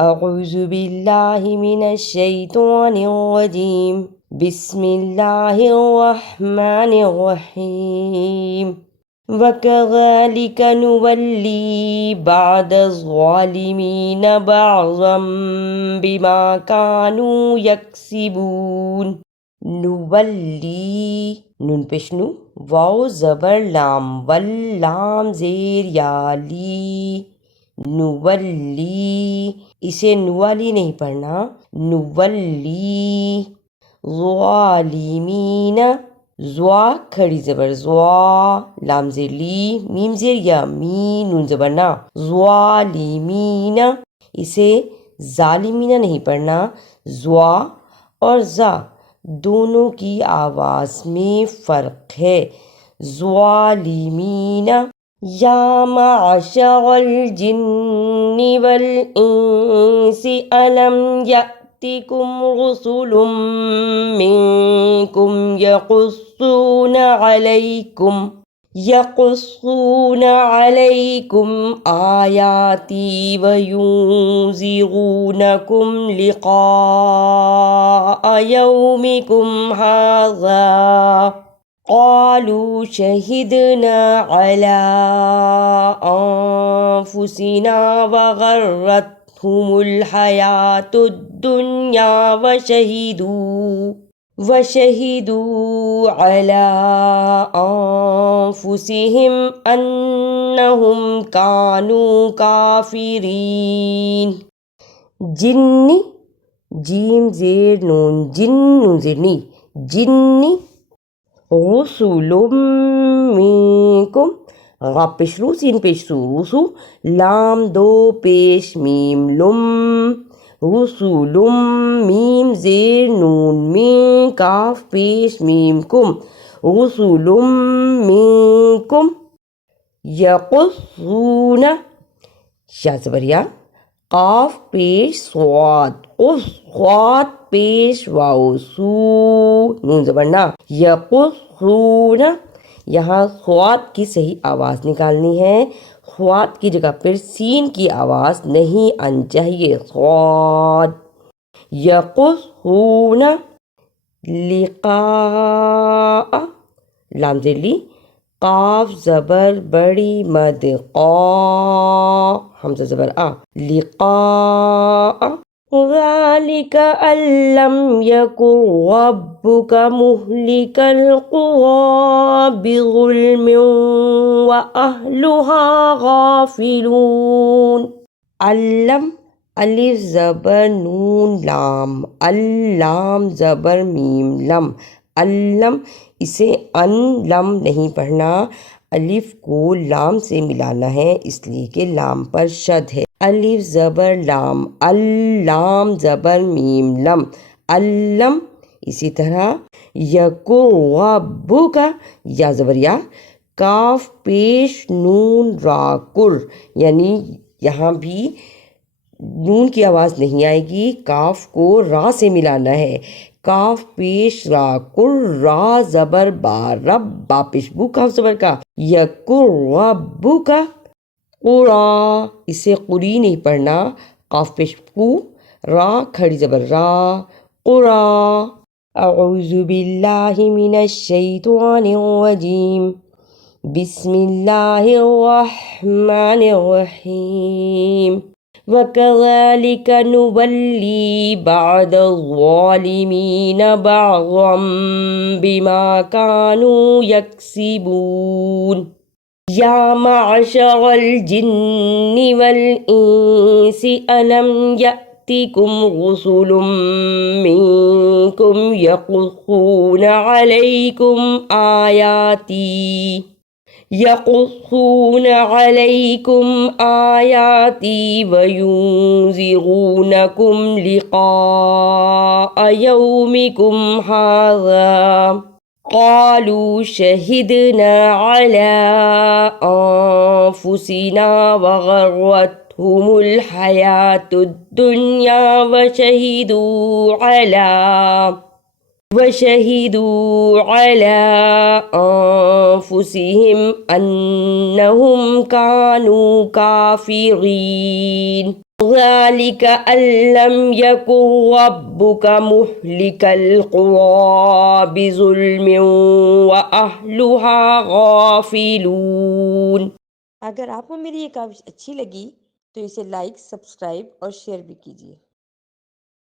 اعوذ باللہ من الشیطان الرجیم بسم اللہ الرحمن الرحیم وَكَذَلِكَ نُوَلِّي بَعْضَ الظَّالِمِينَ بَعْضًا بِمَا كَانُوا يَكْسِبُونَ نولی نون پیشنو واو زبر لام واللام زیر یا لی نولی اسے نوالی نہیں پڑھنا نولی ظالمین زوا کھڑی زبر زوا لام زیر لی میم زیر یا می نون زبر نا ظالمین اسے ظالمین نہیں پڑھنا زوا اور زا دونوں کی آواز میں فرق ہے ظالمین یا معشر الجن والانس الم یأتکم رسل منکم یقصون علیکم آیاتی وینذرونکم لقاء یومکم ھذا قالوا شہدنا علی انفسنا وغرتہم الحیاۃ الدنیا وشہدوا علی انفسہم انہم کانوا کافرین جنی جیم زیر نون جن نون زیر نی جنی رسول منکم غ پیش رو سین پیش سو رسو لام دو پیش میم لم رسول میم زیر نون مین کاف پیش میم کم رسول منکم یقصون یا زبر یا قاف پیش صاد صاد پیش واو سو نون زبر نا یقصون یہاں صاد کی صحیح آواز نکالنی ہے صاد کی جگہ پر سین کی آواز نہیں آنی چاہیے صاد یقصون لقاء لام زیر لی قاف زبر بڑی مد قا حمزہ زبر آ لقاء ذَلِكَ أَن لَّمْ يَكُن رَّبُّكَ مُهْلِكَ الْقُرَىٰ بِظُلْمٍ وَأَهْلُهَا غَافِلُونَ علم الف زبر نون لام اللام زبر میم لم علم اسے ان لم نہیں پڑھنا الف کو لام سے ملانا ہے اس لیے کہ لام پر شد ہے الف زبر لام اللام زبر میم لم علم اسی طرح یکربک یا زبر یا کاف پیش نون را کر یعنی یہاں بھی نون کی آواز نہیں آئے گی کاف کو را سے ملانا ہے کاف پیش را کر را زبر با رب با پیش بو کاف زبر کا یکربک قرا اسے قری نہیں پڑھنا قاف پیش قو را کھڑی زبر را قرا اعوذ باللہ من الشیطان الرجیم بسم اللہ الرحمن الرحیم وَكَذَلِكَ نُوَلِّي بَعْضَ الظَّالِمِينَ بَعْضًا بِمَا كَانُوا يَكْسِبُونَ یا معشر الجن والانس الم یأتکم رسل منکم یقصون علیکم آیاتی وینذرونکم لقاء یومکم ھذا قالوا شہدنا علی انفسنا وغرتہم الحیاۃ الدنیا وشہدوا علی انفسہم انہم کانوا کافرین ذلك أن لم يكن ربك مهلك القرى بظلم وأهلها غافلون۔ اگر آپ کو میری یہ کاوش اچھی لگی تو اسے لائک، سبسکرائب اور شیئر بھی کیجیے۔